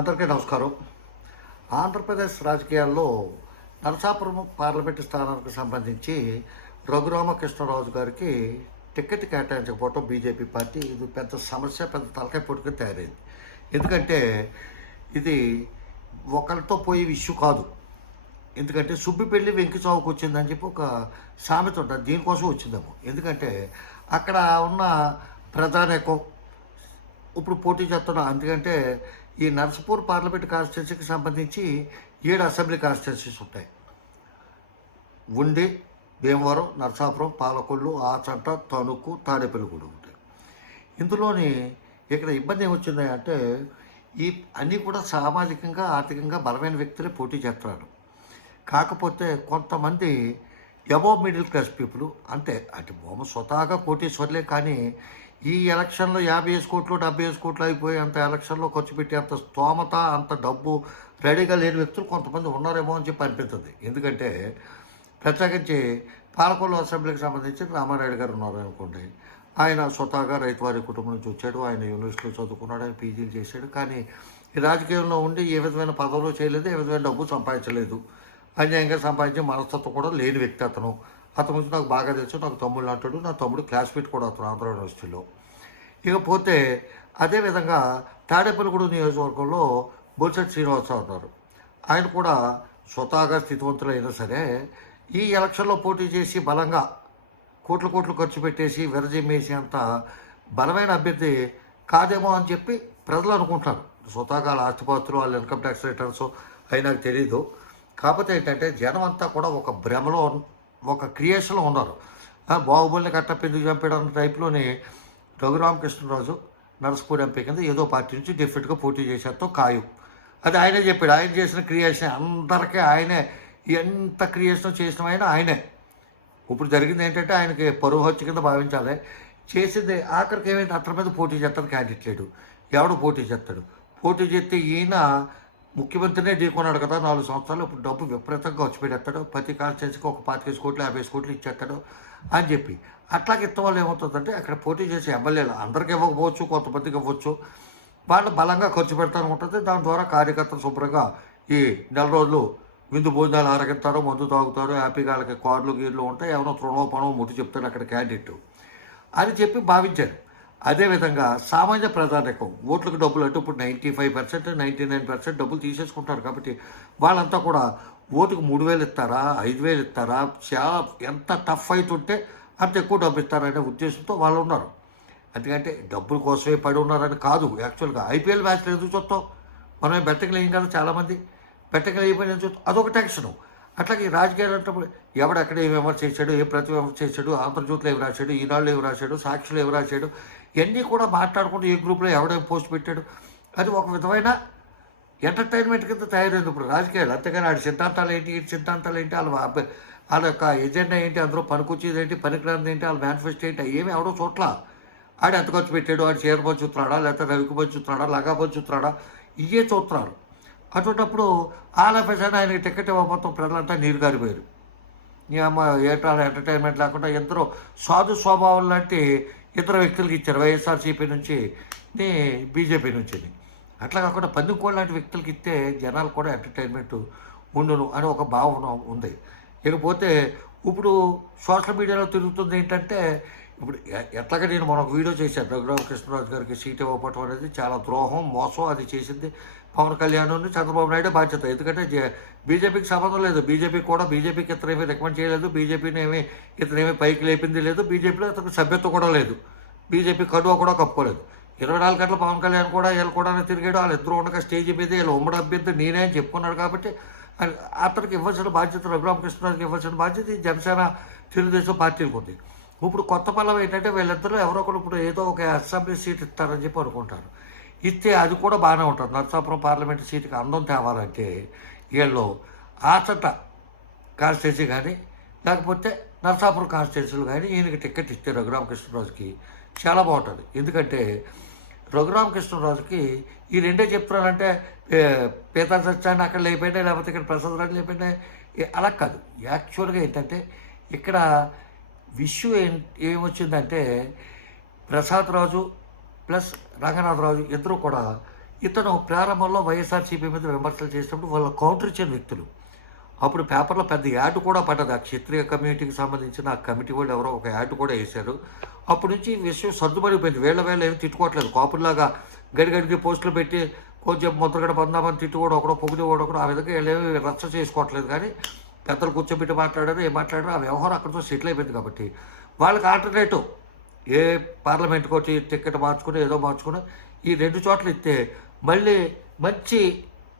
అందరికీ నమస్కారం. ఆంధ్రప్రదేశ్ రాజకీయాల్లో నరసాపురం పార్లమెంటు స్థానానికి సంబంధించి రఘురామకృష్ణరాజు గారికి టికెట్ కేటాయించకపోవటం బీజేపీ పార్టీ ఇది పెద్ద సమస్య పెద్ద తలకాయ పొట్టుకు తయారైంది. ఎందుకంటే ఇది ఒకరితో పోయే ఇష్యూ కాదు. ఎందుకంటే సుబ్బిపెళ్ళి వెంకి చావుకు వచ్చిందని చెప్పి ఒక సామెత ఉంటుంది. దీనికోసం వచ్చిందేమో. ఎందుకంటే అక్కడ ఉన్న ప్రధానికం ఇప్పుడు పోటీ చేస్తున్నాం ఎందుకంటే ఈ నర్సపూర్ పార్లమెంట్ కాన్స్టిట్యున్సీకి సంబంధించి ఏడు అసెంబ్లీ కాన్స్టిట్యున్సీస్ ఉంటాయి. ఉండి భీమవరం నరసాపురం పాలకొల్లు ఆచంట తణుకు తాడేపల్లిగూడు ఉంటాయి. ఇందులోని ఇక్కడ ఇబ్బంది ఏమొచ్చింది అంటే ఈ అన్నీ కూడా సామాజికంగా ఆర్థికంగా బలమైన వ్యక్తులే పోటీ చేస్తున్నారు. కాకపోతే కొంతమంది ఎబో మిడిల్ క్లాస్ పీపుల్ అంతే అంటే బొమ్మ స్వతహాగా కోటీశ్వర్లే కానీ ఈ ఎలక్షన్లో యాభై వేసి కోట్లు డెబ్బై వేసి కోట్లు అయిపోయి అంత ఎలక్షన్లో ఖర్చు పెట్టి అంత స్తోమత అంత డబ్బు రెడీగా లేని వ్యక్తులు కొంతమంది ఉన్నారేమో అని చెప్పి అనిపిస్తుంది. ఎందుకంటే ప్రత్యేకించి పాలకొల్లు అసెంబ్లీకి సంబంధించి రామారాయుడు గారు ఉన్నారు అనుకోండి ఆయన స్వతహాగా రైతువారి కుటుంబం నుంచి వచ్చాడు ఆయన యూనివర్సిటీలో చదువుకున్నాడు ఆయన పీజీలు చేశాడు కానీ ఈ రాజకీయంలో ఉండి ఏ విధమైన పదవులు చేయలేదు ఏ విధమైన డబ్బు సంపాదించలేదు. అన్యాయంగా సంపాదించే మనస్తత్వం కూడా లేని వ్యక్తి అతను. అతను గురించి నాకు బాగా తెలుసు నాకు తమ్ముడు అంటాడు నా తమ్ముడు క్లాస్మేట్ కూడా అతను ఆంధ్ర యూనివర్సిటీలో. ఇకపోతే అదేవిధంగా తాడేపల్లిగూడు నియోజకవర్గంలో బొత్సటి శ్రీనివాసరావు ఉన్నారు. ఆయన కూడా స్వతహాగా స్థితివంతులైనా సరే ఈ ఎలక్షన్లో పోటీ చేసి బలంగా కోట్లు కోట్లు ఖర్చు పెట్టేసి విరజిమ్మేసి అంత బలమైన అభ్యర్థి కాదేమో అని చెప్పి ప్రజలు అనుకుంటున్నారు. స్వతహాగా వాళ్ళ ఆస్తిపాస్తులు వాళ్ళ ఇన్కమ్ ట్యాక్స్ రిటర్న్స్ అవి నాకు తెలియదు కాకపోతే ఏంటంటే జనం అంతా కూడా ఒక భ్రమలో ఒక క్రియేషన్లో ఉన్నారు. బాహుబలిని కట్టప్ప ఎందుకు చంపేయడం అన్న టైప్లోని రఘురామకృష్ణరాజు నరసపూర్ ఎంపీ కింద ఏదో పార్టీ నుంచి డిఫరెంట్గా పోటీ చేసేంతో ఖాయం. అది ఆయనే చెప్పాడు. ఆయన చేసిన క్రియేషన్ అందరికీ ఆయనే ఎంత క్రియేషన్ చేసిన ఆయన ఆయనే. ఇప్పుడు జరిగింది ఏంటంటే ఆయనకి పరువు హత్య కింద భావించాలి. చేసింది ఆఖరికి ఏమైంది? అతని మీద పోటీ చేస్తాను క్యాండిడేట్ లేడు. ఎవడు పోటీ చేస్తాడు? పోటీ చేస్తే ఈయన ముఖ్యమంత్రినే ఢీకొన్నాడు కదా నాలుగు సంవత్సరాలు. ఇప్పుడు డబ్బు విపరీతంగా వచ్చి పెట్టేస్తాడు. ప్రతి కాన్స్టిట్యున్సీకి ఒక పాతికేసి కోట్లు యాభై కోట్లు ఇచ్చేస్తాడు అని చెప్పి. అట్లాగే ఇత్తం వల్ల ఏమవుతుందంటే అక్కడ పోటీ చేసే ఎమ్మెల్యేలు అందరికీ ఇవ్వకపోవచ్చు కొంతమందికి ఇవ్వచ్చు. వాళ్ళు బలంగా ఖర్చు పెడతాను ఉంటుంది దాని ద్వారా కార్యకర్తలు శుభ్రంగా ఈ నెల రోజులు విందు భోజనాలు ఆరగిస్తారు మందు తాగుతారు హ్యాపీగా వాళ్ళకి కార్లు గీర్లు ఉంటాయి. ఏమైనా తృణోపణం ముట్టి చెప్తారు అక్కడ క్యాండిడేట్ అని చెప్పి భావించారు. అదేవిధంగా సామాన్య ప్రధానికం ఓట్లకు డబ్బులు అంటే ఇప్పుడు ninety five percent ninety nine percent డబ్బులు తీసేసుకుంటారు కాబట్టి వాళ్ళంతా కూడా ఓటుకు మూడు వేలు ఇస్తారా ఐదు వేలు ఇస్తారా చా ఎంత టఫ్ అవుతుంటే అంత ఎక్కువ డబ్బు ఇస్తారనే ఉద్దేశంతో వాళ్ళు ఉన్నారు. ఎందుకంటే డబ్బుల కోసమే పడి ఉన్నారని కాదు. యాక్చువల్గా ఐపీఎల్ మ్యాచ్లు ఎందుకు చూస్తాం? మనం బెట్టకలు ఏం కదా చాలామంది. బెట్టకలు అయిపోయిన చూస్తాం? అదొక టెన్షను. అట్లాగే రాజకీయాలు అంటే ఎవడెక్కడ ఏం విమర్శ చేశాడు ఏ ప్రతి విమర్శ చేశాడు ఆంధ్రజ్యోతిలో ఏమి రాశాడు ఈనాళ్ళు ఏమి రాశాడు సాక్షులు ఏమి రాశాడు ఇవన్నీ కూడా మాట్లాడుకుంటూ ఏ గ్రూప్లో ఎవడో పోస్ట్ పెట్టాడు. అది ఒక విధమైన ఎంటర్టైన్మెంట్ కింద తయారైంది ఇప్పుడు రాజకీయాలు. అంతేగాని ఆడి సిద్ధాంతాలు ఏంటి ఈ సిద్ధాంతాలు ఏంటి వాళ్ళ వాళ్ళ యొక్క ఎజెండా ఏంటి అందరూ పనికొచ్చేది ఏంటి పనికిరాంది ఏంటి వాళ్ళ మేనిఫెస్టో ఏంటి ఏమి ఎవడో చోట్ల. ఆడు ఎంత ఖర్చు పెట్టాడు ఆడు చీర పంచి చూస్తున్నాడా లేకపోతే రవికి పంచి చూస్తున్నాడా లగా పంచి చూస్తున్నాడా ఇవే చూస్తున్నారు అటువంటిప్పుడు ఆలపేసారి ఆయనకి టికెట్ మొత్తం ప్రజలంతా నీరు గారిపోయారు ఈ అమ్మ ఏటాల ఎంటర్టైన్మెంట్ లేకుండా ఇద్దరు సాధు స్వభావం లాంటి ఇతర వ్యక్తులకి ఇచ్చారు. వైఎస్ఆర్సీపీ నుంచి బీజేపీ నుంచి. అట్లా కాకుండా పందికోళ్ళ లాంటి వ్యక్తులకి ఇస్తే జనాలు కూడా ఎంటర్టైన్మెంట్ ఉండును అని ఒక భావన ఉంది. ఇకపోతే ఇప్పుడు సోషల్ మీడియాలో తిరుగుతుంది ఏంటంటే ఇప్పుడు ఎ- ఎట్లాగా నేను మనకు వీడియో చేశాను. రఘురామ కృష్ణరాజు గారికి సీట్ ఇవ్వకపోవటం అనేది చాలా ద్రోహం మోసం అది చేసింది పవన్ కళ్యాణ్ చంద్రబాబు నాయుడు బాధ్యత. ఎందుకంటే జే- బీజేపీకి సంబంధం లేదు. బీజేపీ కూడా బీజేపీకి ఇతరేమీ రికమెండ్ చేయలేదు. బీజేపీని ఏమి ఇతనేమీ పైకి లేపింది లేదు. బీజేపీలో ఇతనికి సభ్యత్వం కూడా లేదు. బీజేపీ కడువ కూడా కప్పుకోలేదు. ఇరవై నాలుగు గంటల పవన్ కళ్యాణ్ కూడా వీళ్ళు కూడా తిరిగాడు. వాళ్ళు ఇద్దరు ఉండగా స్టేజ్ మీద వీళ్ళు ఉమ్మడి అభ్యర్థి నేనే అని చెప్పుకున్నాడు కాబట్టి అతనికి ఇవ్వాల్సిన బాధ్యత రఘురామకృష్ణరాజుకి ఇవ్వాల్సిన బాధ్యత ఈ జనసేన తెలుగుదేశం పార్టీలకు ఉంది. ఇప్పుడు కొత్త పల్లవి ఏంటంటే వీళ్ళిద్దరూ ఎవరో ఒకరు ఇప్పుడు ఏదో ఒక అసెంబ్లీ సీట్ ఇస్తారని చెప్పి అనుకుంటారు. ఇస్తే అది కూడా బాగానే ఉంటుంది. నరసాపురం పార్లమెంటు సీటుకి అందం తేవాలంటే వీళ్ళు ఆచట కాన్స్టిట్యూన్సీ కానీ లేకపోతే నరసాపురం కాన్స్టిట్యూన్సీలు కానీ ఈయనకి టికెట్ ఇస్తే రఘురామకృష్ణరాజుకి చాలా బాగుంటుంది. ఎందుకంటే రఘురామకృష్ణరాజుకి ఈ రెండే చెప్తున్నారంటే పీతా సత్యాన్ని అక్కడ లేకపోయినా లేకపోతే ఇక్కడ ప్రసాద్ రాజు లేకపోయినా అలా కాదు. యాక్చువల్గా ఏంటంటే ఇక్కడ విషయం ఏం ఏమొచ్చిందంటే ప్రసాద్ రాజు ప్లస్ రంగనాథరాజు ఇద్దరు కూడా ఇతను ప్రారంభంలో వైఎస్ఆర్సీపీ మీద విమర్శలు చేసినప్పుడు వాళ్ళ కౌంటర్ ఇచ్చిన వ్యక్తులు. అప్పుడు పేపర్లో పెద్ద యాడ్ కూడా పడ్డది. ఆ క్షత్రియ కమ్యూనిటీకి సంబంధించిన ఆ కమిటీ వాళ్ళు ఎవరో ఒక యాడ్ కూడా వేశారు. అప్పటి నుంచి విషయం సర్దుబడిపోయింది వేళ్ళ వేళ ఏమి తిట్టుకోవట్లేదు. కాపుల్లాగా గడిగడికి పోస్టులు పెట్టి కొంచెం ముద్రగడ పొందామని తిట్టు కూడా ఒకడో పొగిడి కూడా ఒకడో ఆ విధంగా వీళ్ళేమి రచ్చ చేసుకోవట్లేదు. కానీ పెద్దలు కూర్చోబెట్టి మాట్లాడారు ఏం మాట్లాడారు ఆ వ్యవహారం అక్కడితో సెటిల్ అయిపోయింది కాబట్టి. వాళ్ళకి ఆల్టర్నేటివ్ ఏ పార్లమెంట్కి వచ్చి టికెట్ మార్చుకుని ఏదో మార్చుకుని ఈ రెండు చోట్ల ఇస్తే మళ్ళీ మంచి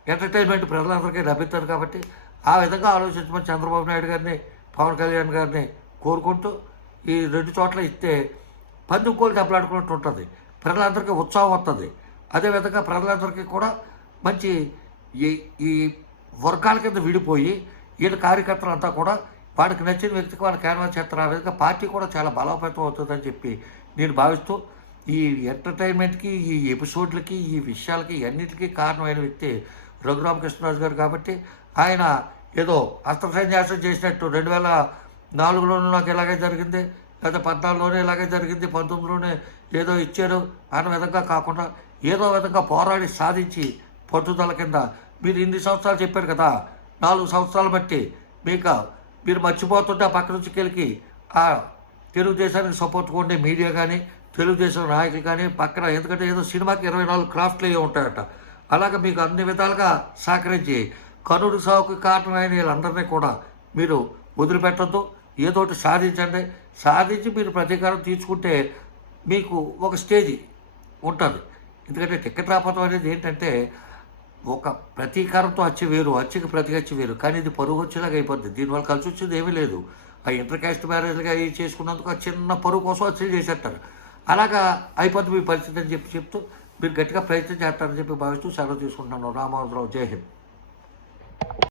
ఎంటర్టైన్మెంట్ ప్రజలందరికీ లభిస్తారు కాబట్టి ఆ విధంగా ఆలోచించమని చంద్రబాబు నాయుడు గారిని పవన్ కళ్యాణ్ గారిని కోరుకుంటూ ఈ రెండు చోట్ల ఇస్తే పందుకోలు దెబ్బలాడుకున్నట్టు ఉంటుంది. ప్రజలందరికీ ఉత్సాహం వస్తుంది. అదేవిధంగా ప్రజలందరికీ కూడా మంచి ఈ ఈ వర్గాల కింద విడిపోయి వీళ్ళ కార్యకర్తలు అంతా కూడా వాడికి నచ్చిన వ్యక్తికి వాళ్ళు క్యాన్వాస్ చేస్తారు. ఆ విధంగా పార్టీ కూడా చాలా బలోపేతం అవుతుందని చెప్పి నేను భావిస్తూ ఈ ఎంటర్టైన్మెంట్కి ఈ ఎపిసోడ్లకి ఈ విషయాలకి అన్నిటికీ కారణమైన వ్యక్తి రఘురామకృష్ణరాజు గారు కాబట్టి ఆయన ఏదో అస్త్ర సన్యాసం చేసినట్టు రెండు వేల నాలుగులోనూ నాకు ఇలాగే జరిగింది లేదా పద్నాలుగులోనే ఇలాగే జరిగింది పంతొమ్మిదిలోనే ఏదో ఇచ్చారు. అన్న విధంగా కాకుండా ఏదో విధంగా పోరాడి సాధించి పట్టుదల కింద మీరు ఇన్ని సంవత్సరాలు చెప్పారు కదా నాలుగు సంవత్సరాలు బట్టి మీకు మీరు మర్చిపోతుంటే ఆ పక్క నుంచి కెలికి ఆ తెలుగుదేశానికి సపోర్ట్ ఉండే మీడియా కానీ తెలుగుదేశం నాయకులు కానీ పక్కన ఎందుకంటే ఏదో సినిమాకి ఇరవై నాలుగు క్రాఫ్ట్లు అయ్యి ఉంటాయట. అలాగే మీకు అన్ని విధాలుగా సహకరించి కనుడు సాగుకు కారణమైన వీళ్ళందరినీ కూడా మీరు వదిలిపెట్టద్దు. ఏదో ఒకటి సాధించండి. సాధించి మీరు ప్రతీకారం తీర్చుకుంటే మీకు ఒక స్టేజ్ ఉంటుంది. ఎందుకంటే టికెట్ రాపడం అనేది ఏంటంటే ఒక ప్రతీకారంతో వచ్చి వేరు హత్యకి ప్రతిహత్య వేరు. కానీ ఇది పరుగు వచ్చేలాగా అయిపోద్ది. దీనివల్ల కలిసి వచ్చేది ఏమీ లేదు. ఆ ఇంటర్కాస్ట్ మ్యారేజ్గా అవి చేసుకున్నందుకు ఆ చిన్న పరుగు కోసం వచ్చి చేసేస్తారు. అలాగా అయిపోద్ది మీ పరిస్థితి అని చెప్పి చెప్తూ మీరు గట్టిగా ప్రయత్నం చేస్తారని చెప్పి భావిస్తూ సెలవు తీసుకుంటున్నాను. రామోదరావు జై హింద్.